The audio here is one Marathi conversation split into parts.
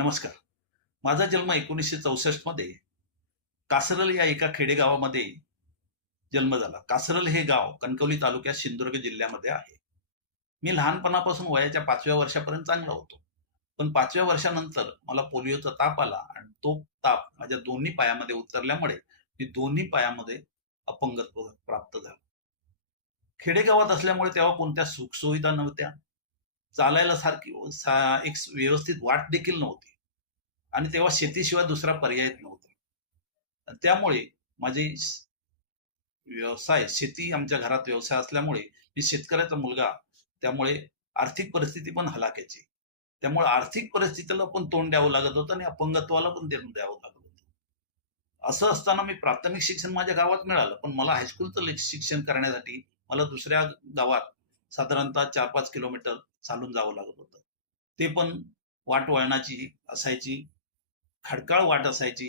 नमस्कार. माझा जन्म 1964 मध्ये कासरल या एका खेडेगावामध्ये जन्म झाला. कासरल हे गाव कणकवली तालुक्यात सिंधुदुर्ग जिल्ह्यामध्ये आहे. मी लहानपणापासून वयाच्या 5व्या वर्षापर्यंत चांगला होतो. पण 5व्या वर्षानंतर मला पोलिओचा ताप आला आणि तो ताप माझ्या दोन्ही पायामध्ये उतरल्यामुळे मी दोन्ही पायामध्ये अपंगत्व प्राप्त झालं. खेडेगावात असल्यामुळे तेव्हा कोणत्या सुखसुविधा नव्हत्या. चालायला एक व्यवस्थित वाट देखील नव्हती आणि तेव्हा शेतीशिवाय दुसरा पर्याय नव्हता. त्यामुळे माझे व्यवसाय शेती आमच्या घरात व्यवसाय असल्यामुळे मी शेतकऱ्याचा मुलगा, त्यामुळे आर्थिक परिस्थिती पण हलाखीची. त्यामुळे आर्थिक परिस्थितीला पण तोंड द्यावं लागत होतं आणि अपंगत्वाला पण तोंड द्यावं लागत होतं. असं असताना मी प्राथमिक शिक्षण माझ्या गावात मिळालं, पण मला हायस्कूलचं शिक्षण करण्यासाठी मला दुसऱ्या गावात साधारणतः 4-5 किलोमीटर चालून जावं लागत होतं. ते पण वाट वळणाची असायची, खडकाळ वाट असायची,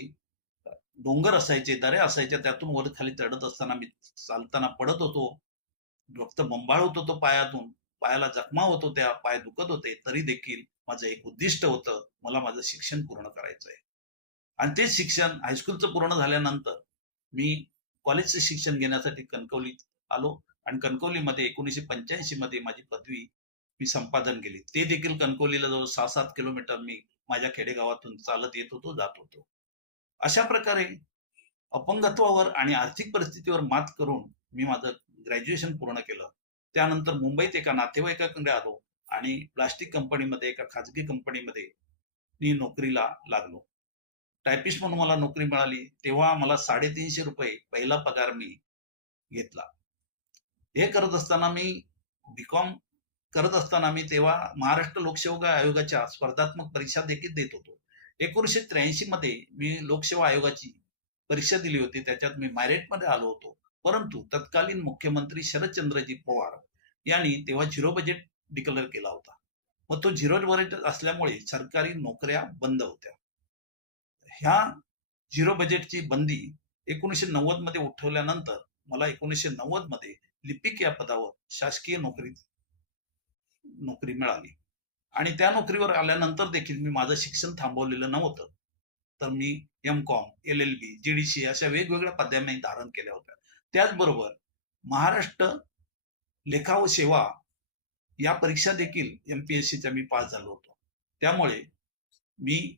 डोंगर असायचे, दऱ्या असायच्या, त्यातून वर खाली चढत असताना मी चालताना पडत होतो. रक्त बोंबाळत होतो पायातून, पायाला जखमा होत होत्या, पाय दुखत होते. तरी देखील माझं एक उद्दिष्ट होतं, मला माझं शिक्षण पूर्ण करायचंय. आणि ते शिक्षण हायस्कूलचं पूर्ण झाल्यानंतर मी कॉलेजचं शिक्षण घेण्यासाठी कणकवलीत आलो आणि कणकवलीमध्ये 1985 मध्ये माझी पदवी मी संपादन केली. ते देखील कणकवलीला जवळ 6-7 किलोमीटर मी माझ्या खेडेगावातून चालत येत होतो, जात होतो. अशा प्रकारे अपंगत्वावर आणि आर्थिक परिस्थितीवर मात करून मी माझं ग्रॅज्युएशन पूर्ण केलं. त्यानंतर मुंबईत एका नातेवाईकाकडे आलो आणि प्लास्टिक कंपनीमध्ये, एका खाजगी कंपनीमध्ये मी नोकरीला लागलो. टायपिस्ट म्हणून मला नोकरी मिळाली. तेव्हा मला ₹350 पहिला पगार मी घेतला. हे करत असताना मी बी-कॉम करत असताना मी तेव्हा महाराष्ट्र लोकसेवा आयोगाच्या स्पर्धात्मक परीक्षा देखील देत होतो. 1983 मध्ये मी लोकसेवा आयोगाची परीक्षा दिली होती. त्याच्यात मी मेरिटमध्ये आलो होतो. परंतु तत्कालीन मुख्यमंत्री शरदचंद्रजी पवार यांनी तेव्हा झिरो बजेट डिक्लेअर केला होता. मग तो झिरो बजेट असल्यामुळे सरकारी नोकऱ्या बंद होत्या. ह्या झिरो बजेटची बंदी 1990 मध्ये उठवल्यानंतर मला 1990 मध्ये लिपिक या पदावर शासकीय नोकरी मिळाली आणि त्या नोकरीवर आल्यानंतर देखील मी माझं शिक्षण थांबवलेलं नव्हतं. तर मी एम-कॉम, एल-एल-बी, जी-डी-सी अशा वेगवेगळ्या पदव्या धारण केल्या होत्या. त्याचबरोबर महाराष्ट्र लेखा व सेवा या परीक्षा देखील एम-पी-एस-सीच्या मी पास झालो होतो. त्यामुळे मी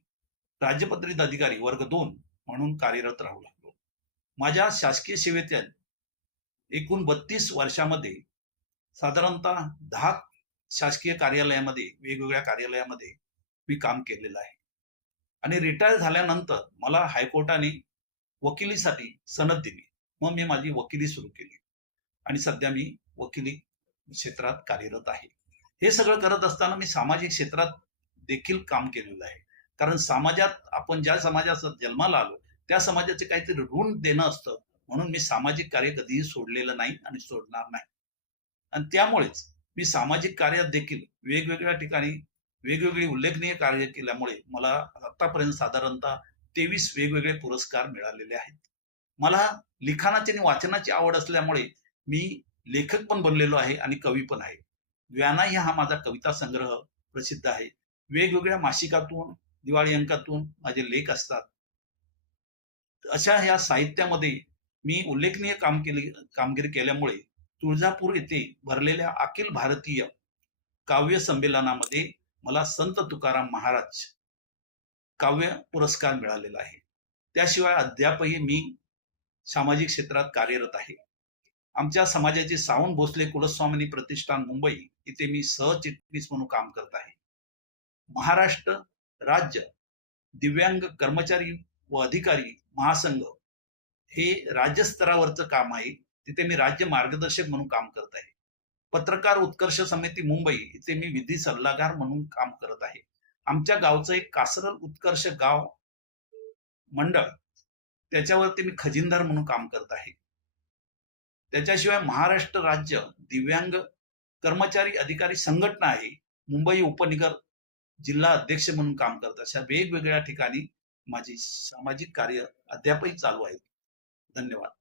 राज्यपत्रित अधिकारी वर्ग 2 म्हणून कार्यरत राहू लागलो. माझ्या शासकीय सेवेतील एकूण 32 वर्षामध्ये साधारणतः 10 शासकीय कार्यालयामध्ये, वेगवेगळ्या कार्यालयामध्ये मी काम केलेलं आहे. आणि रिटायर झाल्यानंतर मला हायकोर्टाने वकिलीसाठी सनद दिली. मग मी माझी वकिली सुरू केली आणि सध्या मी वकिली क्षेत्रात कार्यरत आहे. हे सगळं करत असताना मी सामाजिक क्षेत्रात देखील काम केलेलं आहे. कारण समाजात आपण ज्या समाजात जन्माला आलो, त्या समाजाचे काहीतरी ऋण देणं असतं. म्हणून मी सामाजिक कार्य कधीही सोडलेलं नाही आणि सोडणार नाही. आणि त्यामुळेच मी सामाजिक कार्यात देखील वेगवेगळ्या ठिकाणी वेगवेगळी उल्लेखनीय कार्य केल्यामुळे मला आतापर्यंत साधारणतः 23 वेगवेगळे पुरस्कार मिळालेले आहेत. मला लिखाणाची आणि वाचनाची आवड असल्यामुळे मी लेखक पण बनलेलो आहे आणि कवी पण आहे. व्यानाही हा माझा कविता संग्रह प्रसिद्ध आहे. वेगवेगळ्या मासिकातून, दिवाळी अंकातून माझे लेख असतात. अशा ह्या साहित्यामध्ये मी उल्लेखनीय कामगिरी केल्यामुळे तुळजापूर येथे भरलेल्या अखिल भारतीय काव्य संमेलनामध्ये मला संत तुकाराम महाराज काव्य पुरस्कार मिळालेला आहे. त्याशिवाय अद्यापही मी सामाजिक क्षेत्रात कार्यरत आहे. आमच्या समाजाचे सावंत भोसले कुलस्वामिनी प्रतिष्ठान मुंबई इथे मी सहचिटणीस म्हणून काम करत आहे. महाराष्ट्र राज्य दिव्यांग कर्मचारी व अधिकारी महासंघ हे राज्यस्तरावरचं काम आहे. तिथे मी राज्य मार्गदर्शक म्हणून काम करत आहे. पत्रकार उत्कर्ष समिती मुंबई इथे मी विधी सल्लागार म्हणून काम करत आहे. आमच्या गावचं एक कासरल उत्कर्ष गाव मंडळ, त्याच्यावरती मी खजिनदार म्हणून काम करत आहे. त्याच्याशिवाय महाराष्ट्र राज्य दिव्यांग कर्मचारी अधिकारी संघटना आहे, मुंबई उपनगर जिल्हा अध्यक्ष म्हणून काम करत. अशा वेगवेगळ्या ठिकाणी माझी सामाजिक कार्य अद्यापही चालू आहे. धन्यवाद.